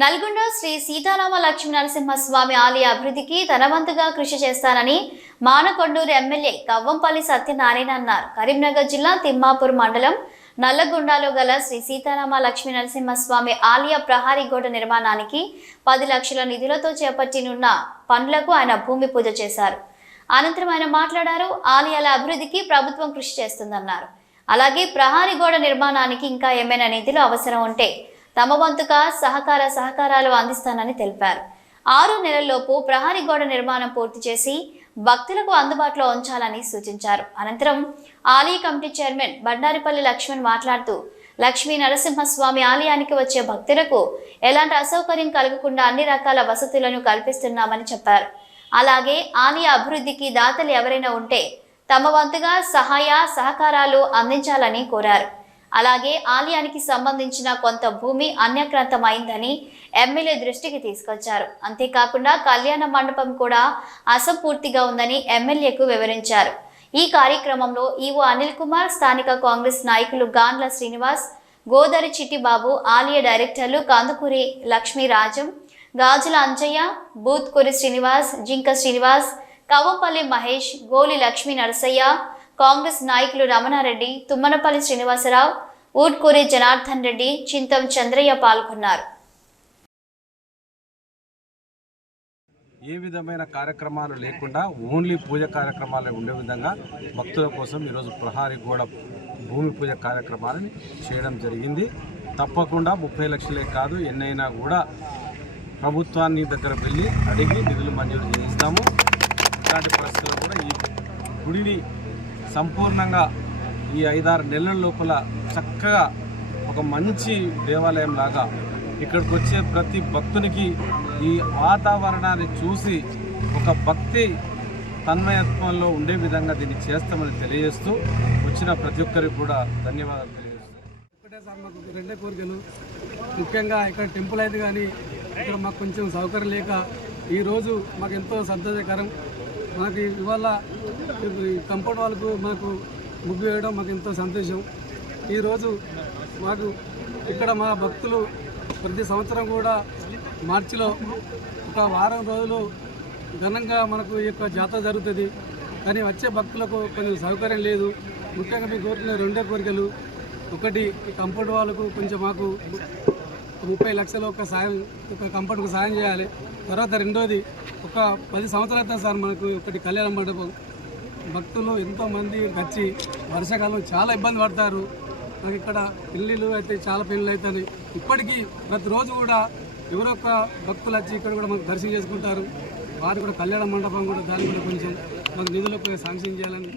నల్గొండ శ్రీ సీతారామ లక్ష్మీ నరసింహస్వామి ఆలయ అభివృద్ధికి తన వంతుగా కృషి చేస్తానని మానకొండూరు ఎమ్మెల్యే కవ్వంపల్లి సత్యనారాయణ అన్నారు. కరీంనగర్ జిల్లా తిమ్మాపూర్ మండలం నల్లగొండలో గల శ్రీ సీతారామ లక్ష్మీ నరసింహస్వామి ఆలయ ప్రహారీ గోడ నిర్మాణానికి 10 లక్షల నిధులతో చేపట్టినున్న పనులకు ఆయన భూమి పూజ చేశారు. అనంతరం ఆయన మాట్లాడారు. ఆలయాల అభివృద్ధికి ప్రభుత్వం కృషి చేస్తుందన్నారు. అలాగే ప్రహారీ గోడ నిర్మాణానికి ఇంకా ఏమైనా నిధులు అవసరం ఉంటే తమ వంతుగా సహకారాలు అందిస్తానని తెలిపారు. 6 నెలల్లోపు ప్రహారీ గోడ నిర్మాణం పూర్తి చేసి భక్తులకు అందుబాటులో ఉంచాలని సూచించారు. అనంతరం ఆలయ కమిటీ చైర్మన్ బండారిపల్లి లక్ష్మణ్ మాట్లాడుతూ లక్ష్మీ నరసింహస్వామి ఆలయానికి వచ్చే భక్తులకు ఎలాంటి అసౌకర్యం కలగకుండా అన్ని రకాల వసతులను కల్పిస్తున్నామని చెప్పారు. అలాగే ఆలయ అభివృద్ధికి దాతలు ఎవరైనా ఉంటే తమ వంతుగా సహకారాలు అందించాలని కోరారు. అలాగే ఆలయానికి సంబంధించిన కొంత భూమి అన్యక్రాంతమైందని ఎమ్మెల్యే దృష్టికి తీసుకొచ్చారు. అంతేకాకుండా కళ్యాణ మండపం కూడా అసంపూర్తిగా ఉందని ఎమ్మెల్యేకు వివరించారు. ఈ కార్యక్రమంలో ఈవో అనిల్ కుమార్, స్థానిక కాంగ్రెస్ నాయకులు గాండ్ల శ్రీనివాస్, గోదారి చిట్టిబాబు, ఆలయ డైరెక్టర్లు కందుకూరి లక్ష్మీరాజం, గాజుల అంజయ్య, బూత్కూరి శ్రీనివాస్, జింక శ్రీనివాస్, కవ్వంపల్లి మహేష్, గోలి లక్ష్మీ నరసయ్య, కాంగ్రెస్ నాయకులు రమణారెడ్డి, తుమ్మనపల్లి శ్రీనివాసరావు, ఊట్కూరి జనార్దన్ రెడ్డి, చింతం చంద్రయ్య పాల్గొన్నారు. ఏ విధమైన కార్యక్రమాలు లేకుండా ఓన్లీ పూజ కార్యక్రమాలే ఉండే విధంగా భక్తుల కోసం ఈరోజు ప్రహారీ గోడ భూమి పూజ కార్యక్రమాలని చేయడం జరిగింది. తప్పకుండా 30 లక్షలే కాదు, ఎన్నైనా కూడా ప్రభుత్వాన్ని దగ్గర వెళ్ళి అడిగి నిధులు మంజూరు చేయిస్తాము. ఇలాంటి పరిస్థితుల్లో కూడా ఈ గుడిని సంపూర్ణంగా ఈ 5-6 నెలల లోపల చక్కగా ఒక మంచి దేవాలయం లాగా ఇక్కడికి వచ్చే ప్రతి భక్తునికి ఈ వాతావరణాన్ని చూసి ఒక భక్తి తన్మయత్వంలో ఉండే విధంగా దీన్ని చేస్తామని తెలియజేస్తూ వచ్చిన ప్రతి ఒక్కరికి కూడా ధన్యవాదాలు తెలియజేస్తాం. ఒకటే సార్, మాకు 2 కోరికలు. ముఖ్యంగా ఇక్కడ టెంపుల్ అయితే కానీ ఇక్కడ మాకు కొంచెం సౌకర్యం లేక ఈరోజు మాకు ఎంతో సంతోషకరం. మనకి ఇవాళ కంపౌండ్ వాళ్ళకు మాకు ముగ్గు వేయడం మాకు ఎంతో సంతోషం. ఈరోజు మాకు ఇక్కడ మా భక్తులు ప్రతి సంవత్సరం కూడా మార్చిలో ఒక వారం రోజులు ఘనంగా మనకు ఈ యొక్క జాతర జరుగుతుంది. కానీ వచ్చే భక్తులకు కొంచెం సౌకర్యం లేదు. ముఖ్యంగా మీకు కోరిన 2 కోరికలు. ఒకటి, ఈ కంపౌండ్ వాళ్ళకు కొంచెం మాకు 30 లక్షలు ఒక కంపౌండ్కు సాయం చేయాలి. తర్వాత రెండోది, ఒక 10 సంవత్సరాల తర్వాత సార్ మనకు ఒకటి కళ్యాణ మండపం. భక్తులు ఎంతోమంది వచ్చి వర్షాకాలం చాలా ఇబ్బంది పడతారు. మనకి ఇక్కడ పెళ్ళిళ్ళు అయితే చాలా పెళ్ళిళ్ళు అవుతాయి. ఇప్పటికీ ప్రతిరోజు కూడా ఎవరో ఒక భక్తులు వచ్చి ఇక్కడ కూడా మనకు దర్శనం చేసుకుంటారు. వారు కూడా కళ్యాణ మండపం కూడా దాన్ని కూడా కొంచెం మనకు నిధులకు శాంక్షన్ చేయాలని